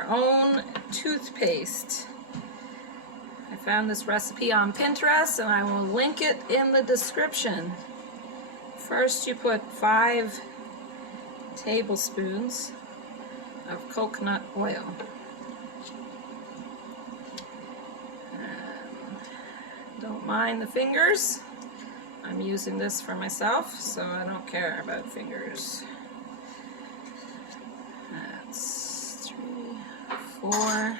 our own toothpaste. I found this recipe on Pinterest and I will link it in the description. First you put 5 tablespoons of coconut oil. Don't mind the fingers. I'm using this for myself, so I don't care about fingers. That's 3, 4,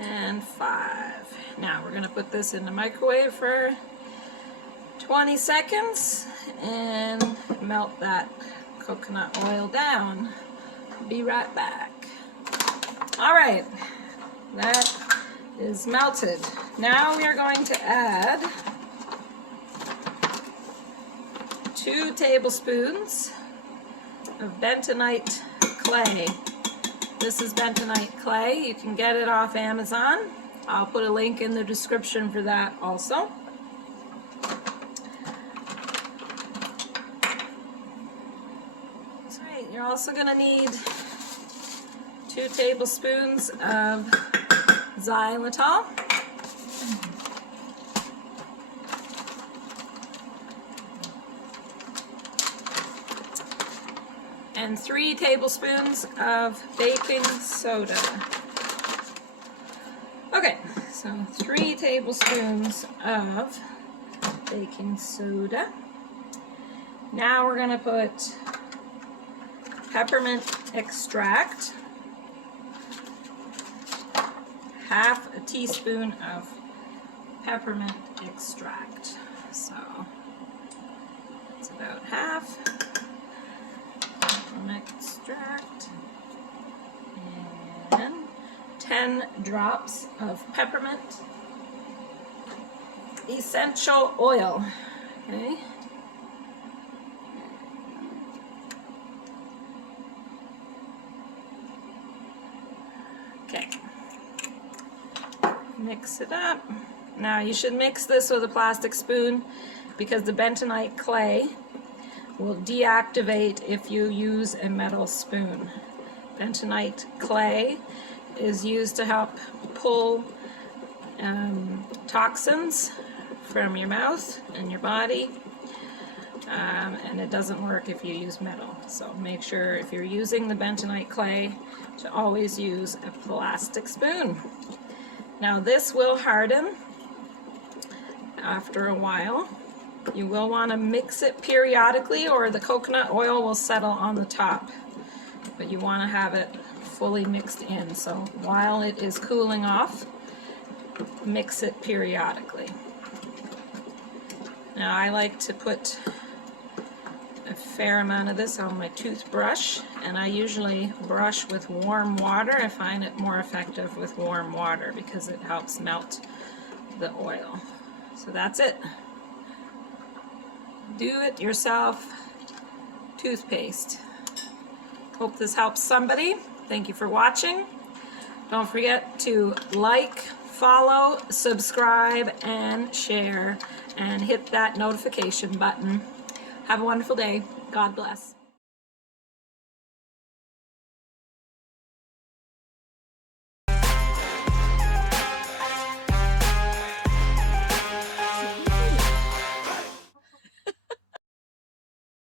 and 5. Now we're going to put this in the microwave for 20 seconds and melt that coconut oil down. Be right back. Alright, that is melted. Now we are going to add 2 tablespoons of bentonite clay. This is bentonite clay. You can get it off Amazon. I'll put a link in the description for that also. Alright, you're also going to need 2 tablespoons of xylitol. And 3 tablespoons of baking soda. Okay, so 3 tablespoons of baking soda. Now we're going to put peppermint extract. Half a teaspoon of peppermint extract. So it's about half. Peppermint extract. And 10 drops of peppermint essential oil. Okay. Okay. Mix it up. Now you should mix this with a plastic spoon because the bentonite clay will deactivate if you use a metal spoon. Bentonite clay is used to help pull toxins from your mouth and your body, and it doesn't work if you use metal. So make sure if you're using the bentonite clay to always use a plastic spoon. Now this will harden after a while. You will want to mix it periodically or the coconut oil will settle on the top. But you want to have it fully mixed in. So while it is cooling off, mix it periodically. Now I like to put a fair amount of this on my toothbrush, and I usually brush with warm water. I find it more effective with warm water because it helps melt the oil. So that's it. Do it yourself toothpaste. Hope this helps somebody. Thank you for watching. Don't forget to like, follow, subscribe, and share, and hit that notification button. Have a wonderful day. God bless.